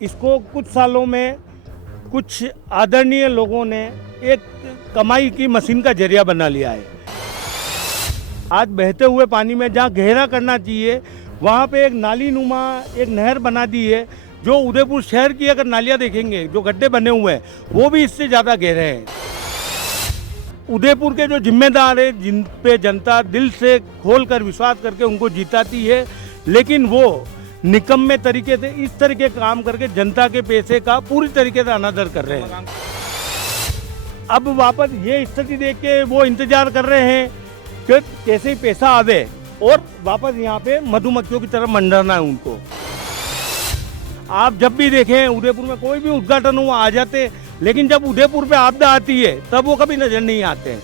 इसको कुछ सालों में कुछ आदरणीय लोगों ने एक कमाई की मशीन का जरिया बना लिया है। आज बहते हुए पानी में जहाँ गहरा करना चाहिए वहाँ पे एक नाली नुमा एक नहर बना दी है। जो उदयपुर शहर की अगर नालियाँ देखेंगे जो गड्ढे बने हुए हैं वो भी इससे ज़्यादा गहरे हैं। उदयपुर के जो जिम्मेदार है जिन पे जनता दिल से खोल कर विश्वास करके उनको जिताती है, लेकिन वो निकम्मे तरीके से इस तरह के काम करके जनता के पैसे का पूरी तरीके से अनादर कर रहे हैं। अब वापस ये स्थिति देख के वो इंतजार कर रहे हैं कि कैसे ही पैसा आवे और वापस यहाँ पे मधुमक्खियों की तरफ मंडराना है उनको। आप जब भी देखें उदयपुर में कोई भी उद्घाटन हुआ आ जाते, लेकिन जब उदयपुर पे आपदा आती है तब वो कभी नजर नहीं आते।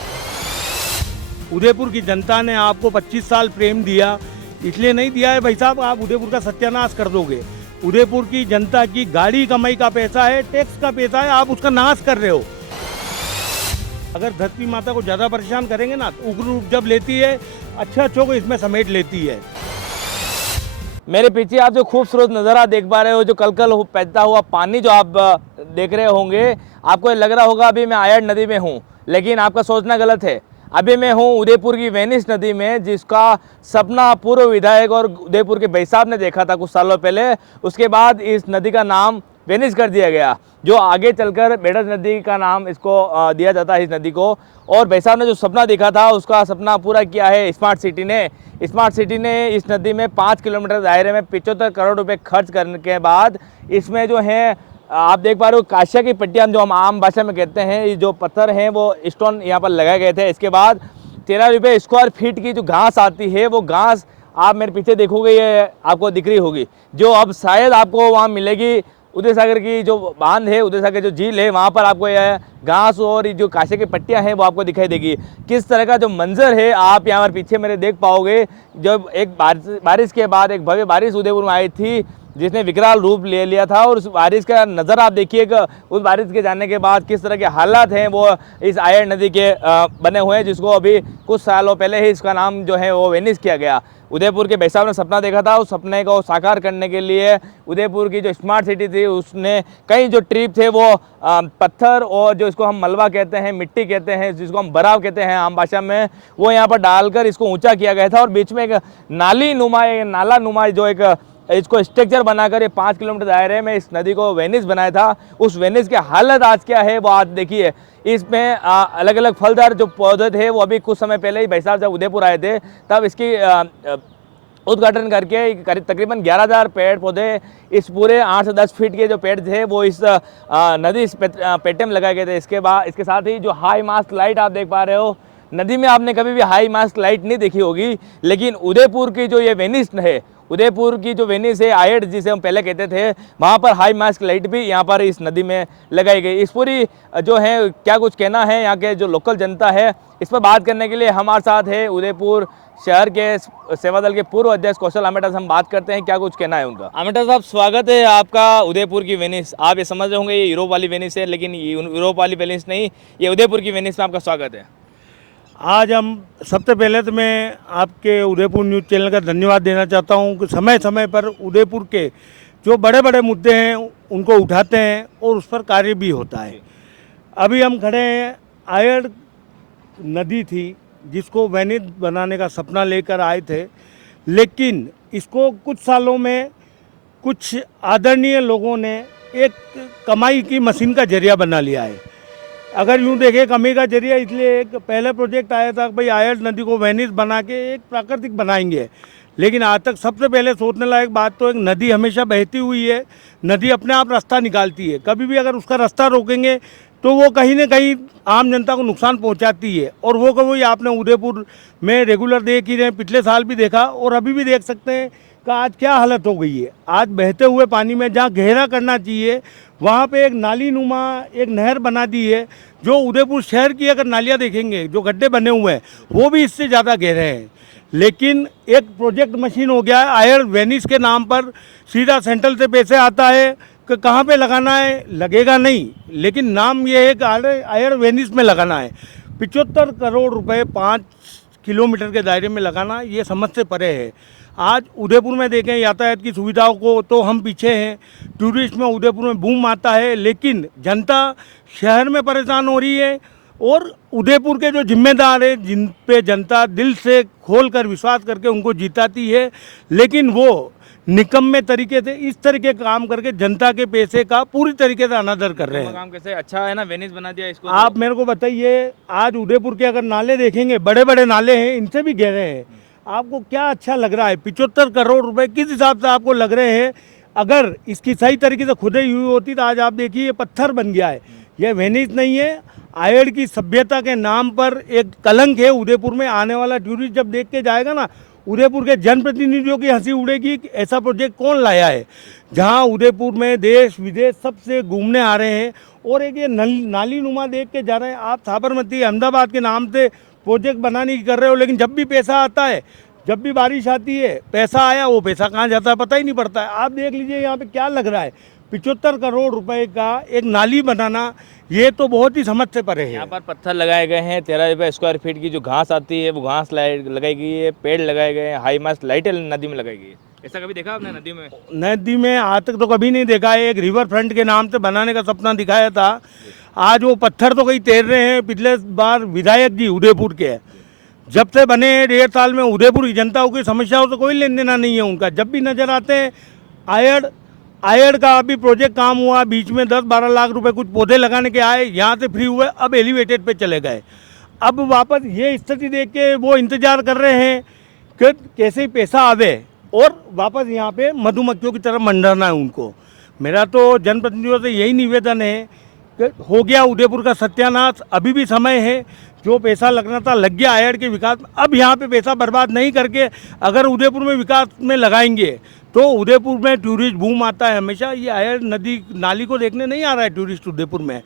उदयपुर की जनता ने आपको 25 साल प्रेम दिया, इसलिए नहीं दिया है भाई साहब आप उदयपुर का सत्यानाश कर दोगे। उदयपुर की जनता की गाड़ी कमाई का पैसा है, टैक्स का पैसा है, आप उसका नाश कर रहे हो। अगर धरती माता को ज़्यादा परेशान करेंगे ना तो उग्र रूप जब लेती है अच्छों को इसमें समेट लेती है। मेरे पीछे आप जो खूबसूरत नज़ारा देख पा रहे हो, जो कलकल पैदा हुआ पानी जो आप देख रहे होंगे, आपको लग रहा होगा अभी मैं आयड़ नदी में हूँ, लेकिन आपका सोचना गलत है। अभी मैं हूँ उदयपुर की वेनिस नदी में, जिसका सपना पूर्व विधायक और उदयपुर के भाई साहब ने देखा था कुछ सालों पहले। उसके बाद इस नदी का नाम वेनिस कर दिया गया, जो आगे चलकर बेड़स नदी का नाम इसको दिया जाता है इस नदी को। और भाई साहब ने जो सपना देखा था उसका सपना पूरा किया है स्मार्ट सिटी ने। स्मार्ट सिटी ने इस नदी में 5 किलोमीटर दायरे में 75 करोड़ रुपए खर्च करने के बाद इसमें जो है आप देख पा रहे हो काशिया की पट्टियाँ जो हम आम भाषा में कहते हैं, ये जो पत्थर हैं वो स्टोन यहाँ पर लगाए गए थे। इसके बाद 13 रुपये स्क्वायर फीट की जो घास आती है वो घास आप मेरे पीछे देखोगे ये आपको दिख रही होगी, जो अब शायद आपको वहाँ मिलेगी। उदय सागर की जो बांध है, उदय सागर जो झील है, वहाँ पर आपको यह घास और जो कांसे की पट्टियाँ हैं वो आपको दिखाई देगी। किस तरह का जो मंजर है आप यहाँ पर पीछे मेरे देख पाओगे। जब एक बारिश के बाद एक भव्य बारिश उदयपुर में आई थी जिसने विकराल रूप ले लिया था, और उस बारिश का नज़र आप देखिए कि उस बारिश के जाने के बाद किस तरह के हालात हैं वो इस आयड़ नदी के बने हुए हैं, जिसको अभी कुछ सालों पहले ही इसका नाम जो है वो वेनिस किया गया। उदयपुर के भाई साहब ने सपना देखा था, उस सपने को साकार करने के लिए उदयपुर की जो स्मार्ट सिटी थी उसने कई जो ट्रिप थे वो पत्थर और जो इसको हम मलबा कहते हैं, मिट्टी कहते हैं, जिसको हम बराव कहते हैं आम भाषा में, वो यहाँ पर डालकर इसको ऊंचा किया गया था। और बीच में एक नाला नुमा जो एक इसको स्ट्रक्चर बनाकर ये 5 किलोमीटर दायरे में इस नदी को वेनिस बनाया था। उस वेनिस की हालत आज क्या है वो आज देखिए। इसमें अलग अलग फलदार जो पौधे थे वो अभी कुछ समय पहले ही भाई साहब जब उदयपुर आए थे तब इसकी उद्घाटन करके तकरीबन 11,000 पेड़ पौधे इस पूरे 8 से 10 फीट के जो पेड़ थे वो इस नदी पेटे में लगाए गए थे। इसके साथ ही जो हाई मास्ट लाइट आप देख पा रहे हो, नदी में आपने कभी भी हाई मास्ट लाइट नहीं देखी होगी, लेकिन उदयपुर की जो ये वेनिस है, उदयपुर की जो वेनिस है आयड़ जिसे हम पहले कहते थे, वहाँ पर हाई मास्ट लाइट भी यहाँ पर इस नदी में लगाई गई। इस पूरी जो है क्या कुछ कहना है यहाँ के जो लोकल जनता है, इस पर बात करने के लिए हमारे साथ है उदयपुर शहर के सेवा दल के पूर्व अध्यक्ष कौशल आमेटा से हम बात करते हैं, क्या कुछ कहना है उनका। आमेटा साहब, स्वागत है आपका उदयपुर की वेनिस। आप ये समझ रहे होंगे ये यूरोप वाली वेनिस है, लेकिन यूरोप वाली वेनिस नहीं, ये उदयपुर की वेनिस में आपका स्वागत है। आज हम सबसे पहले तो मैं आपके उदयपुर न्यूज़ चैनल का धन्यवाद देना चाहता हूं कि समय समय पर उदयपुर के जो बड़े बड़े मुद्दे हैं उनको उठाते हैं और उस पर कार्य भी होता है। अभी हम खड़े हैं, आयड़ नदी थी जिसको वेनिस बनाने का सपना लेकर आए थे, लेकिन इसको कुछ सालों में कुछ आदरणीय लोगों ने एक कमाई की मशीन का जरिया बना लिया है। अगर यूँ देखें कमी का जरिया, इसलिए एक पहले प्रोजेक्ट आया था भाई आयड़ नदी को वेनिस बना के एक प्राकृतिक बनाएंगे, लेकिन आज तक सबसे पहले सोचने लायक बात तो एक नदी हमेशा बहती हुई है, नदी अपने आप रास्ता निकालती है। कभी भी अगर उसका रास्ता रोकेंगे तो वो कहीं ना कहीं आम जनता को नुकसान पहुंचाती है, और वो कभी आपने उदयपुर में रेगुलर देख ही रहे, पिछले साल भी देखा और अभी भी देख सकते हैं कि आज क्या हालत हो गई है। आज बहते हुए पानी में जहाँ गहरा करना चाहिए वहाँ पे एक नाली नुमा एक नहर बना दी है। जो उदयपुर शहर की अगर नालियाँ देखेंगे जो गड्ढे बने हुए हैं वो भी इससे ज़्यादा गहरे हैं, लेकिन एक प्रोजेक्ट मशीन हो गया है आयड़ वेनिस के नाम पर, सीधा सेंट्रल से पैसे आता है कि कहाँ पे लगाना है, लगेगा नहीं, लेकिन नाम ये है कि आयड़ वेनिस में लगाना है। 75 करोड़ रुपए 5 किलोमीटर के दायरे में लगाना ये समझ से परे है। आज उदयपुर में देखें यातायात की सुविधाओं को तो हम पीछे हैं, टूरिस्ट में उदयपुर में बूम आता है, लेकिन जनता शहर में परेशान हो रही है। और उदयपुर के जो जिम्मेदार हैं, जिन पे जनता दिल से खोल कर विश्वास करके उनको जिताती है, लेकिन वो निकम्मे तरीके से इस तरीके का काम करके जनता के पैसे का पूरी तरीके से अनादर कर रहे हैं। काम कैसे अच्छा है ना, वेनिस बना दिया इसको। आप मेरे को बताइए, आज उदयपुर के अगर नाले देखेंगे, बड़े बड़े नाले हैं, इनसे भी गहरे हैं। आपको क्या अच्छा लग रहा है? 75 करोड़ रुपए किस हिसाब से आपको लग रहे हैं? अगर इसकी सही तरीके से खुदाई हुई होती तो आज आप देखिए ये पत्थर बन गया है। ये वेनिस नहीं है, आयड़ की सभ्यता के नाम पर एक कलंक है। उदयपुर में आने वाला टूरिस्ट जब देख के जाएगा ना, उदयपुर के जनप्रतिनिधियों की हंसी उड़ेगी कि ऐसा प्रोजेक्ट कौन लाया है, जहां उदयपुर में देश विदेश सबसे घूमने आ रहे हैं। और एक ये नाली नुमा देख के जा रहे हैं। आप साबरमती अहमदाबाद के नाम से प्रोजेक्ट बनाने की कर रहे हो, लेकिन जब भी पैसा आता है, जब भी बारिश आती है, पैसा आया, वो पैसा कहाँ जाता है पता ही नहीं पड़ता है। आप देख लीजिए यहाँ पे क्या लग रहा है, 75 करोड़ रुपए का एक नाली बनाना, ये तो बहुत ही समझ से परे है। यहाँ पर पत्थर लगाए गए हैं, 13 रुपये स्क्वायर फीट की जो घास आती है वो घास लगाई गई है, पेड़ लगाए गए हैं, हाई मास्ट लाइटें नदी में लगाई गई है। ऐसा कभी देखा आपने नदी में? नदी में आज तक तो कभी नहीं देखा है। एक रिवर फ्रंट के नाम से बनाने का सपना दिखाया था। आज वो पत्थर तो कहीं तैर रहे हैं। पिछले बार विधायक जी उदयपुर के जब से बने 1.5 साल में उदयपुर की जनता की समस्याओं से कोई लेन देना नहीं है उनका। जब भी नजर आते हैं, आयड़ का अभी प्रोजेक्ट काम हुआ, बीच में 10-12 लाख रुपए कुछ पौधे लगाने के आए, यहाँ से फ्री हुए, अब एलिवेटेड पे चले गए। अब वापस ये स्थिति देख के वो इंतजार कर रहे हैं कि कैसे पैसा आवे और वापस यहाँ पे मधुमक्खियों की तरह मंडराना है उनको। मेरा तो जनप्रतिनिधियों से यही निवेदन है कि हो गया उदयपुर का सत्यानाश, अभी भी समय है। जो पैसा लगना था लग गया आयड़ के विकास में। अब यहाँ पे पैसा बर्बाद नहीं करके अगर उदयपुर में विकास में लगाएंगे तो उदयपुर में टूरिस्ट बूम आता है हमेशा। ये आयड़ नदी नाली को देखने नहीं आ रहा है टूरिस्ट उदयपुर में।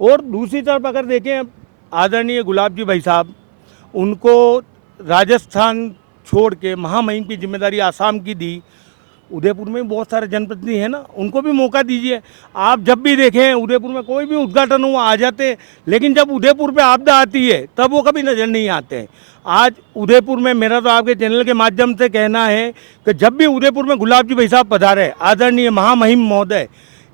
और दूसरी तरफ अगर देखें, आदरणीय गुलाब जी भाई साहब, उनको राजस्थान छोड़ के महामहिम की जिम्मेदारी आसाम की दी। उदयपुर में बहुत सारे जनप्रतिनिधि हैं ना, उनको भी मौका दीजिए। आप जब भी देखें उदयपुर में कोई भी उद्घाटन हुआ आ जाते, लेकिन जब उदयपुर पे आपदा आती है तब वो कभी नज़र नहीं आते। आज उदयपुर में मेरा तो आपके चैनल के माध्यम से कहना है कि जब भी उदयपुर में गुलाब जी भाई साहब पधारे, आदरणीय महामहिम महोदय,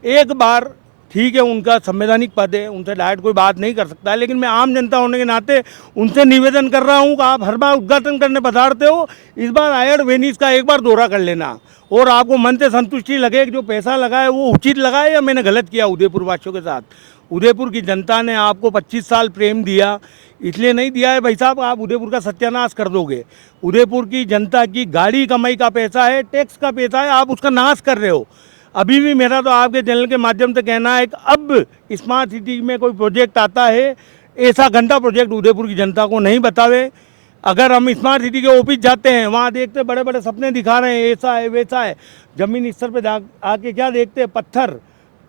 एक बार ठीक है उनका संवैधानिक पद है, उनसे डायरेक्ट कोई बात नहीं कर सकता है, लेकिन मैं आम जनता होने के नाते उनसे निवेदन कर रहा हूँ कि आप हर बार उद्घाटन करने पधारते हो, इस बार आयड़ वेनिस का एक बार दौरा कर लेना और आपको मन से संतुष्टि लगे कि जो पैसा लगा है वो उचित लगा है या मैंने गलत किया उदयपुर वासियों के साथ। उदयपुर की जनता ने आपको 25 साल प्रेम दिया, इसलिए नहीं दिया है भाई साहब आप उदयपुर का सत्यानाश कर दोगे। उदयपुर की जनता की गाड़ी कमाई का पैसा है, टैक्स का पैसा है, आप उसका नाश कर रहे हो। अभी भी मेरा तो आपके चैनल के माध्यम से कहना है कि अब स्मार्ट सिटी में कोई प्रोजेक्ट आता है, ऐसा घंटा प्रोजेक्ट उदयपुर की जनता को नहीं बतावे। अगर हम स्मार्ट सिटी के ऑफिस जाते हैं, वहाँ देखते बड़े बड़े सपने दिखा रहे हैं, ऐसा है वैसा है, ज़मीन स्तर पे आके क्या देखते हैं, पत्थर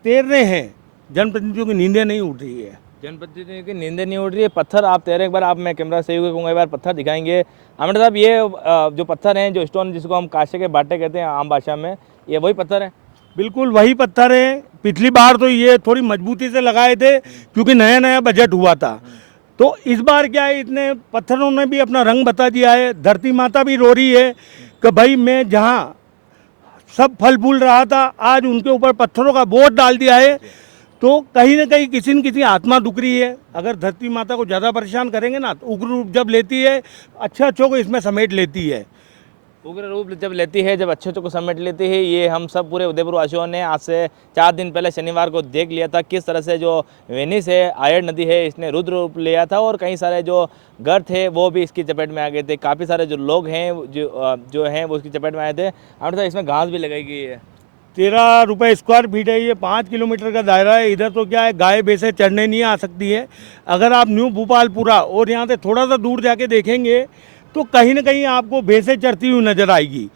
तैर रहे हैं। जनप्रतिनिधियों की नींदें नहीं उठ रही है। जनप्रतिनिधियों की नींदें नहीं उठ रही है, पत्थर आप तैरे। एक बार आप, मैं कैमरा सही हुए कहूँगा, एक बार पत्थर दिखाएंगे आमर साहब। ये जो पत्थर हैं, जो स्टोन जिसको हम कांसे के बाटे कहते हैं आम भाषा में, ये वही पत्थर है? बिल्कुल वही पत्थर है। पिछली बार तो ये थोड़ी मजबूती से लगाए थे क्योंकि नया नया बजट हुआ था, तो इस बार क्या है, इतने पत्थरों ने भी अपना रंग बता दिया है। धरती माता भी रो रही है कि भाई मैं जहाँ सब फल फूल रहा था, आज उनके ऊपर पत्थरों का बोझ डाल दिया है, तो कहीं ना कहीं किसी न किसी आत्मा दुख रही है। अगर धरती माता को ज़्यादा परेशान करेंगे ना, तो उग्र रूप जब लेती है, अच्छों को इसमें समेट लेती है। उग्र रूप जब लेती है, जब अच्छे को समेट लेती है, ये हम सब पूरे उदयपुर वासियों ने आज से 4 दिन पहले शनिवार को देख लिया था किस तरह से जो वेनिस है, आयड़ नदी है, इसने रुद्र रूप लिया था और कई सारे जो घर थे वो भी इसकी चपेट में आ गए थे। काफ़ी सारे जो लोग हैं जो हैं वो इसकी चपेट में आए थे। और इसमें घास भी लगाई गई है। 13 रुपये स्क्वायर फीट है, ये 5 किलोमीटर का दायरा है। इधर तो क्या है, गाय भैंसे चढ़ने नहीं आ सकती है। अगर आप न्यू भोपालपुरा और यहाँ से थोड़ा सा दूर जाके देखेंगे तो कहीं ना कहीं आपको भैंसें चढ़ती हुई नजर आएगी।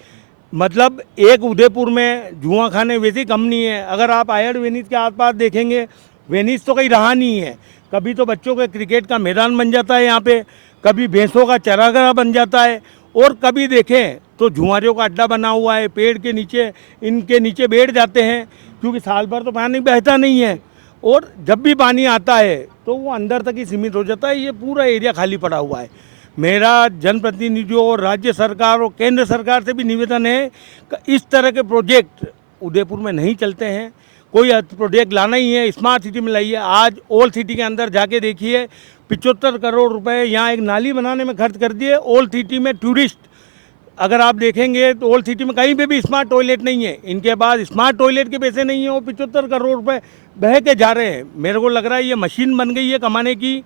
मतलब एक उदयपुर में जुआ खाने वैसे कम नहीं है। अगर आप आयड़ वेनिस के आसपास देखेंगे, वेनिस तो कहीं रहा नहीं है। कभी तो बच्चों के क्रिकेट का मैदान बन जाता है यहाँ पे, कभी भैंसों का चरागाह बन जाता है, और कभी देखें तो जुआरियों का अड्डा बना हुआ है। पेड़ के नीचे, इनके नीचे बैठ जाते हैं क्योंकि साल भर तो पानी बहता नहीं है, और जब भी पानी आता है तो वो अंदर तक ही सीमित हो जाता है। ये पूरा एरिया खाली पड़ा हुआ है। मेरा जनप्रतिनिधियों और राज्य सरकार और केंद्र सरकार से भी निवेदन है कि इस तरह के प्रोजेक्ट उदयपुर में नहीं चलते हैं। कोई प्रोजेक्ट लाना ही है स्मार्ट सिटी में लाइए। आज ओल्ड सिटी के अंदर जाके देखिए 75 करोड़ रुपए यहाँ एक नाली बनाने में खर्च कर दिए। ओल्ड सिटी में टूरिस्ट अगर आप देखेंगे तो ओल्ड सिटी में कहीं पे भी स्मार्ट टॉयलेट नहीं है। इनके पास स्मार्ट टॉयलेट के पैसे नहीं है, वो 75 करोड़ रुपए बह के जा रहे हैं। मेरे को लग रहा है ये मशीन बन गई है कमाने की,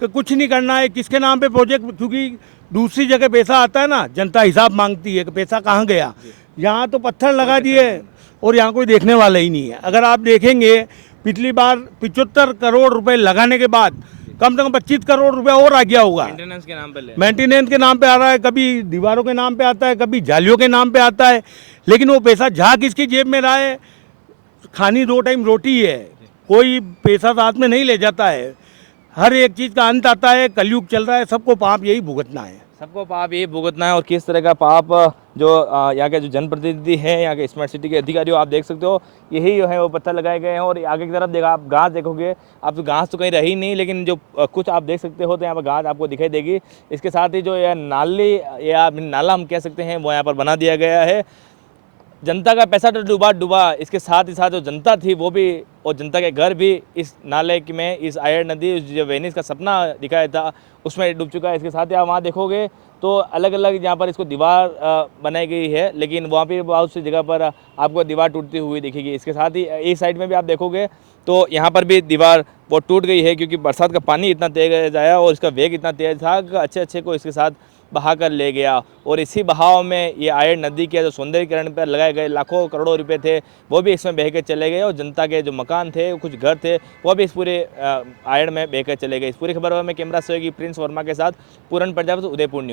कि कुछ नहीं करना है। किसके नाम पे प्रोजेक्ट, क्योंकि दूसरी जगह पैसा आता है ना, जनता हिसाब मांगती है कि पैसा कहाँ गया। यहाँ तो पत्थर लगा दिए और यहाँ कोई देखने वाला ही नहीं है। अगर आप देखेंगे पिछली बार 75 करोड़ रुपए लगाने के बाद कम से कम 25 करोड़ रुपया और आ गया होगा। मेंटेनेंस के नाम पे ले मेंटेनेंस के नाम पे आ रहा है, कभी दीवारों के नाम पे आता है, कभी जालियों के नाम पे आता है। लेकिन वो पैसा जा किसकी जेब में रहा है? खानी 2 टाइम रोटी है, कोई पैसा साथ में नहीं ले जाता है। हर एक चीज़ का अंत आता है, कलयुग चल रहा है, सबको पाप यही भुगतना है। सबको पाप ये भुगतना है। और किस तरह का पाप जो यहाँ के जो जनप्रतिनिधि हैं, यहाँ के स्मार्ट सिटी के अधिकारी हो, आप देख सकते हो यही जो है वो पत्थर लगाए गए हैं। और आगे की तरफ देखा आप घास देखोगे, आप तो घास तो कहीं रही नहीं, लेकिन जो कुछ आप देख सकते हो तो यहाँ पर घास आपको दिखाई देगी। इसके साथ ही जो यह नाली या नाला हम कह सकते हैं वो यहाँ पर बना दिया गया है। जनता का पैसा तो डूबा, इसके साथ ही साथ जो जनता थी वो भी, और जनता के घर भी इस नाले में, इस आयर नदी जो वेनिस का सपना दिखाया था उसमें डूब चुका है। इसके साथ ही आप वहाँ देखोगे तो अलग अलग यहाँ पर इसको दीवार बनाई गई है, लेकिन वहाँ पे बहुत सी जगह पर आपको दीवार टूटती हुई दिखेगी। इसके साथ ही इस साइड में भी आप देखोगे तो यहाँ पर भी दीवार वो टूट गई है, क्योंकि बरसात का पानी इतना तेज आया और इसका वेग इतना तेज था कि अच्छे को इसके साथ बहा कर ले गया। और इसी बहाव में ये आयर नदी के जो सौंदर्यीकरण पर लगाए गए लाखों करोड़ों रुपए थे वो भी इसमें बह के चले गए, और जनता के जो मकान थे, कुछ घर थे, वो भी इस पूरे आयर में बह कर चले गए। इस पूरी खबर में कैमरा सहयोगी प्रिंस वर्मा के साथ पूरन प्रजापति, उदयपुर न्यूज़।